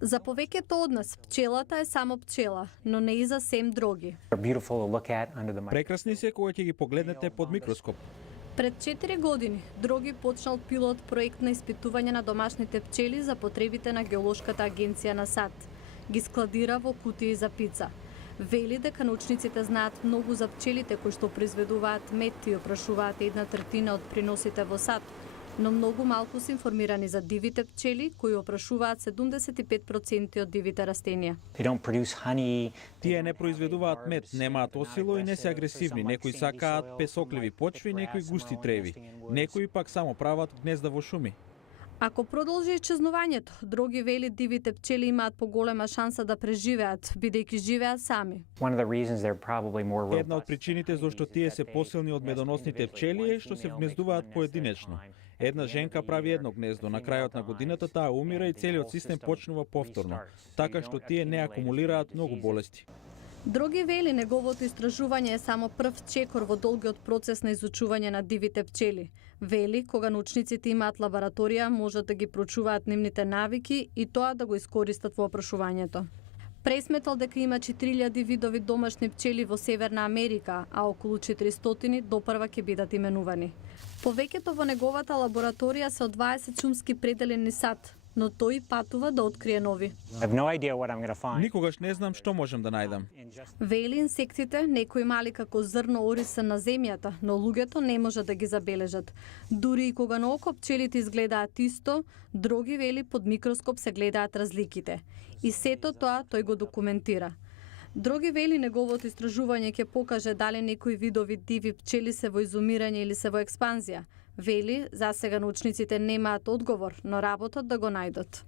За повеќето од нас, пчелата е само пчела, но не и за сем други. Прекрасни се кога ќе ги погледнете под микроскоп. Пред 4 години, Дроги почнал пилот проект на испитување на домашните пчели за потребите на Геолошката агенција на САД. Ги складира во кутии за пица. Вели дека научниците знаат многу за пчелите кои што произведуваат мед и опрашуваат 1/3 од приносите во САД, но многу малку се информирани за дивите пчели кои опрашуваат 75% од дивите растенија. Тие не произведуваат мед, немаат осило и не се агресивни. Некои сакаат песокливи почви, некои густи треви. Некои пак само прават гнезда во шуми. Ако продолжи исчезнувањето, Дроги вели дивите пчели имаат поголема шанса да преживеат, бидејќи живеат сами. Една од причините зашто тие се посилни од медоносните пчели е што се вгнездуваат поединечно. Една женка прави едно гнездо, на крајот на годината таа умира и целиот систем почнува повторно, така што тие не акумулираат многу болести. Дроги вели неговото истражување е само прв чекор во долгиот процес на изучување на дивите пчели. Вели, кога научниците имаат лабораторија, можат да ги проучуваат нивните навики и тоа да го искористат во опрашувањето. Пресметал дека има 4000 видови домашни пчели во Северна Америка, а околу 400 допрва ќе бидат именувани. Повеќето во неговата лабораторија се од 20 шумски предели низ САД, но тој патува да открие нови. Никогаш не знам што можам да најдам. Вели инсектите, некои мали како зрно ориса на земјата, но луѓето не можат да ги забележат. Дури и кога на око пчелите изгледаат исто, Дроги вели под микроскоп се гледаат разликите. И сето тоа тој го документира. Дроги вели неговото истражување ќе покаже дали некои видови диви пчели се во изумирање или се во експанзија. Вели, засега научниците немаат одговор, но работат да го најдат.